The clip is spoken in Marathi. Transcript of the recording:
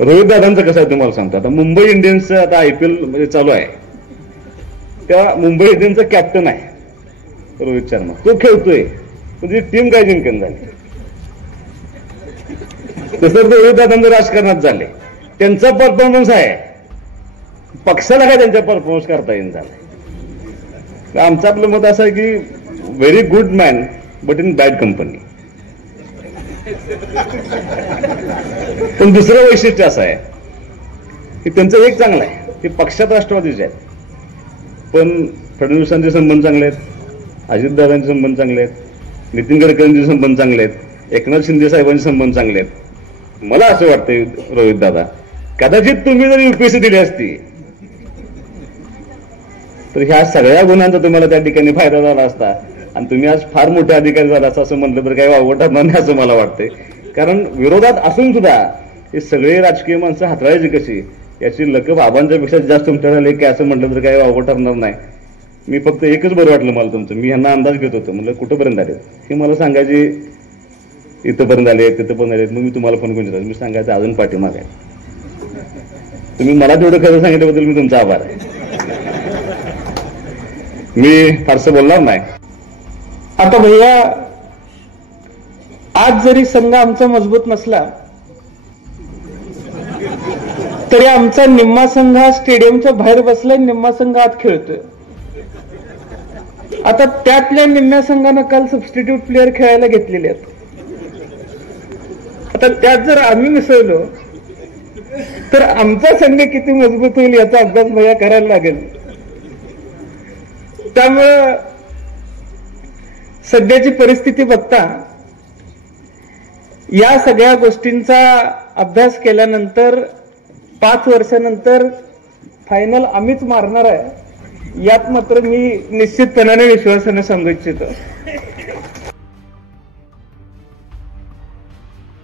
रोहित दादांचं कसं आहे तुम्हाला सांगतो. आता मुंबई इंडियन्सचं आता IPL चालू आहे, त्या मुंबई इंडियन्सचा कॅप्टन आहे रोहित शर्मा. तो खेळतोय, म्हणजे टीम काय जिंकन झाली. तसं रोहित दादांचं राजकारणात झाले, त्यांचा परफॉर्मन्स आहे, पक्षाला काय त्यांचा परफॉर्मन्स करता येईल झालाय. आमचं आपलं मत असं आहे की very good man but in bad company. पण दुसरं वैशिष्ट्य असं आहे की त्यांचं एक चांगलं आहे की पक्षात राष्ट्रवादीचे आहेत, पण फडणवीसांचे संबंध चांगले आहेत, अजितदादांचे संबंध चांगले आहेत, नितीन गडकरींचे संबंध चांगले आहेत, एकनाथ शिंदे साहेबांचे संबंध चांगले आहेत. मला असं वाटतंय रोहित दादा, कदाचित तुम्ही जर UPSC दिली असती तर ह्या सगळ्या गुणांचा तुम्हाला त्या ठिकाणी फायदा झाला असता आणि तुम्ही आज फार मोठे अधिकारी झाला असं म्हटलं तर काही वावगं ठरणार नाही असं मला वाटतंय. कारण विरोधात असून सुद्धा हे सगळे राजकीय माणसं हाताळायची कशी याची लक बाबांच्या पेक्षा जास्त तुमच्या झाले की असं म्हटलं तर काही वावगं ठरणार नाही. मी फक्त एकच बरं वाटलं मला तुमचं, मी ह्यांना अंदाज घेत होतो, म्हणलं कुठंपर्यंत आले हे मला सांगायचे, इथंपर्यंत आले तिथंपर्यंत आले. मग मी तुम्हाला फोन करून मी सांगायचं अजून पाठीमाग आहे. तुम्ही मला तेवढं खरं सांगितल्याबद्दल मी तुमचा आभार आहे. मी फारसं बोलणार नाही. आता भैया, आज जरी संघ आमचा मजबूत नसला तरी आमचा निम्मा संघ हा स्टेडियमच्या बाहेर बसलाय, निम्मा संघ आत खेळतोय. आता त्यातल्या निम्म्या संघानं काल सबस्टिट्यूट प्लेअर खेळायला घेतलेले आहेत. आता त्यात जर आम्ही मिसळलो तर आमचा संघ किती मजबूत होईल याचा अभ्यास भैया करायला लागेल. त्यामुळं सध्याची परिस्थिती बघता या सगळ्या गोष्टींचा अभ्यास केल्यानंतर 5 वर्षानंतर फायनल आम्हीच मारणार आहे, यात मात्र मी निश्चितपणाने विश्वासाने सांगू इच्छितो.